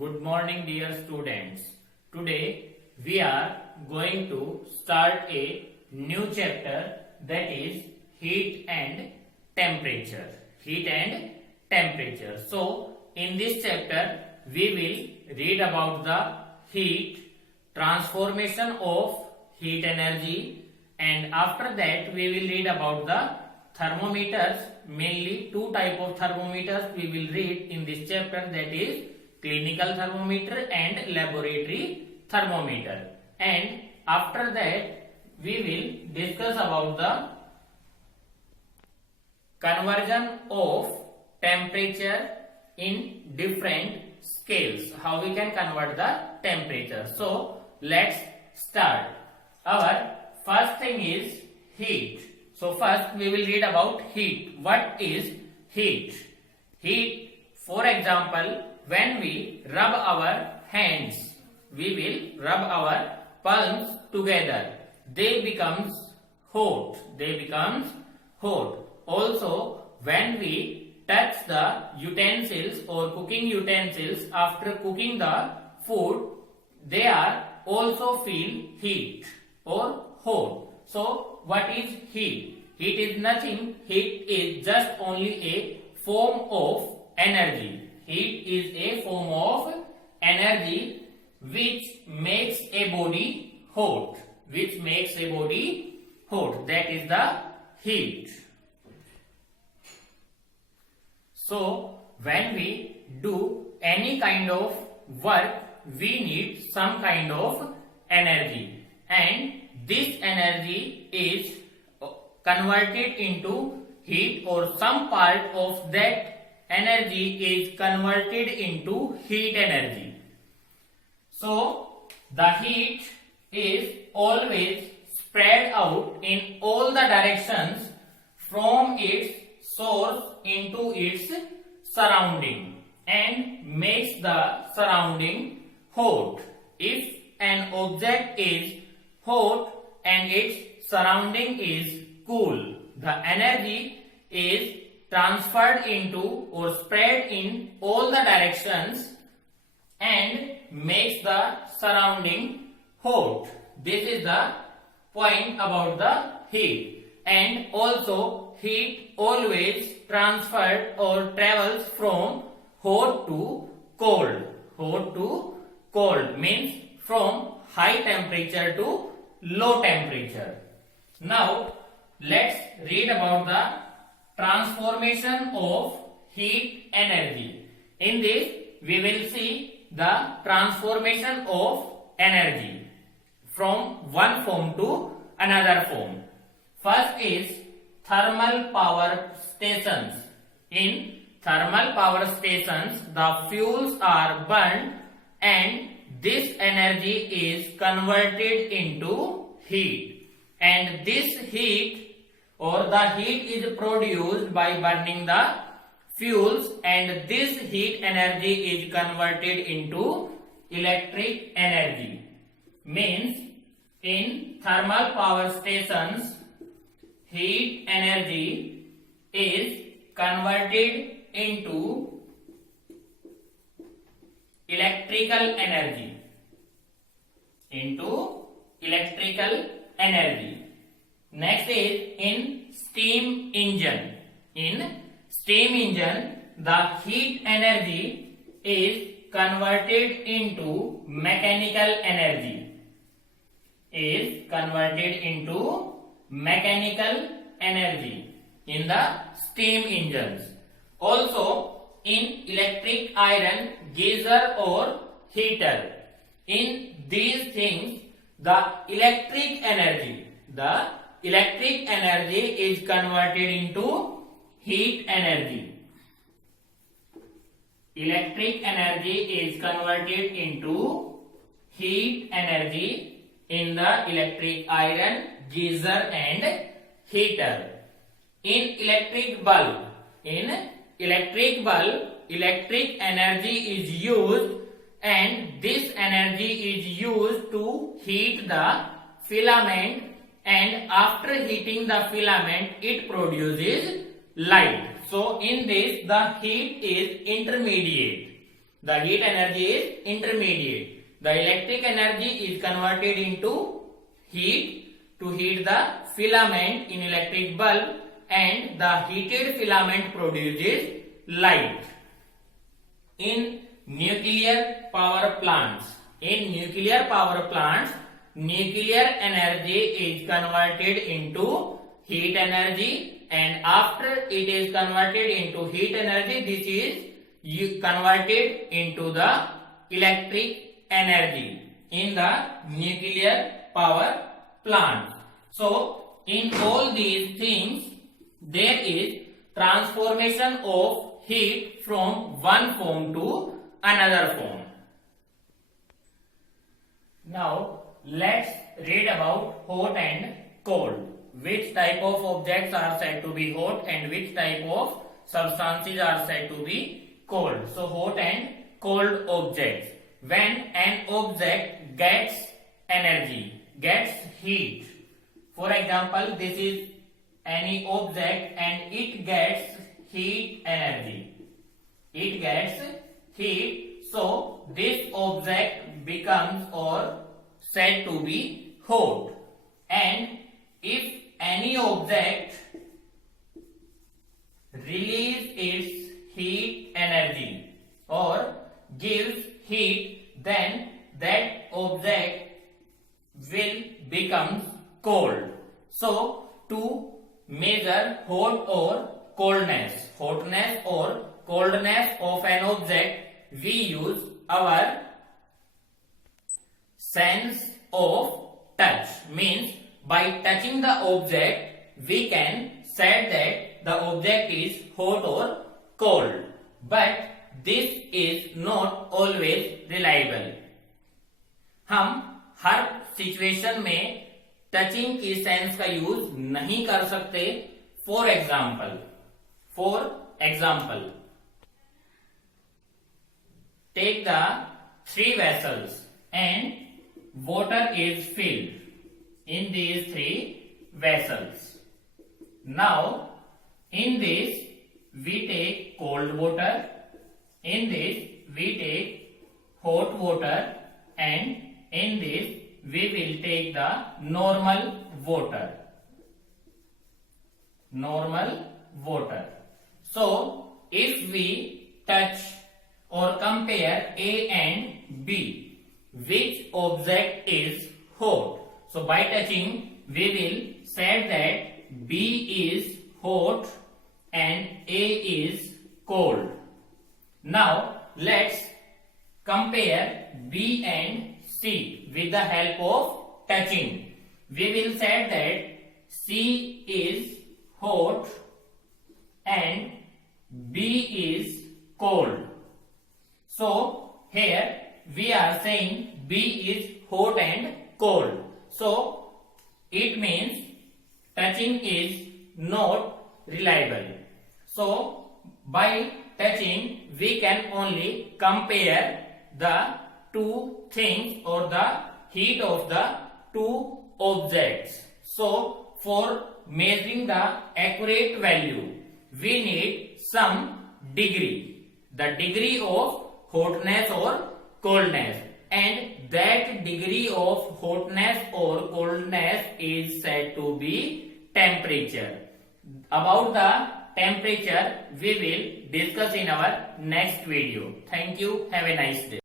Good morning, dear students. Today we are going to start a new chapter, that is heat and temperature. Heat and temperature. So, in this chapter we will read about the heat, transformation of heat energy, and after that we will read about the thermometers. Mainly two type of thermometers we will read in this chapter, that is clinical thermometer and laboratory thermometer. And after that we will discuss about the conversion of temperature in different scales, how we can convert the temperature. So let's start. Our first thing is heat. So first we will read about heat. What is heat? Heat, for example, when we rub our hands, we will rub our palms together. They becomes hot. They becomes hot. Also, when we touch the utensils or cooking utensils after cooking the food, they are also feel heat or hot. So, what is heat? Heat is nothing. Heat is just only a form of energy. Heat is a form of energy which makes a body hot. Which makes a body hot. That is the heat. So, when we do any kind of work, we need some kind of energy. And this energy is converted into heat, or some part of that energy is converted into heat energy. So the heat is always spread out in all the directions from its source into its surrounding and makes the surrounding hot. If an object is hot and its surrounding is cool, the energy is transferred into or spread in all the directions and makes the surrounding hot. This is the point about the heat. And also heat always transferred or travels from hot to cold. Hot to cold means from high temperature to low temperature. Now let's read about the transformation of heat energy. In this we will see the transformation of energy from one form to another form. First is thermal power stations. In thermal power stations, the fuels are burned and this energy is converted into heat. And this heat or the heat is produced by burning the fuels, and this heat energy is converted into electric energy. Means in thermal power stations, heat energy is converted into electrical energy. Next is in steam engine. In steam engine, the heat energy is converted into mechanical energy. In the steam engines. Also in electric iron geyser or heater. In these things, the electric energy is converted into heat energy. Electric energy is converted into heat energy in the electric iron, geyser and heater. In electric bulb, electric energy is used, and this energy is used to heat the filament, and after heating the filament it produces light. So in this the heat is intermediate. The heat energy is intermediate. The electric energy is converted into heat to heat the filament in electric bulb, and the heated filament produces light. In nuclear power plants, nuclear energy is converted into heat energy, and after it is converted into heat energy, this is converted into the electric energy in the nuclear power plant. So in all these things there is transformation of heat from one form to another form. Now let's read about hot and cold. Which type of objects are said to be hot and which type of substances are said to be cold. So hot and cold objects. When an object gets energy, gets heat. For example, this is any object and it gets heat energy. It gets heat, so this object becomes or said to be hot. And if any object releases its heat energy or gives heat, then that object will become cold. So to measure hotness or coldness of an object, we use our sense of touch. Means by touching the object we can say that the object is hot or cold, but this is not always reliable. हम हर situation में touching की sense का use नहीं कर सकते. For example take the 3 vessels and water is filled in these 3 vessels. Now in this we take cold water, in this we take hot water, and in this we will take the normal water. So if we touch or compare A and B, which object is hot? So by touching we will say that B is hot and A is cold. Now let's compare B and C with the help of touching. We will say that C is hot and B is cold. So here we are saying B is hot and cold. So it means touching is not reliable. So by touching we can only compare the two things or the heat of the two objects. So for measuring the accurate value we need some degree, the degree of hotness or coldness, and that degree of hotness or coldness is said to be temperature. About the temperature we will discuss in our next video. Thank you. Have a nice day.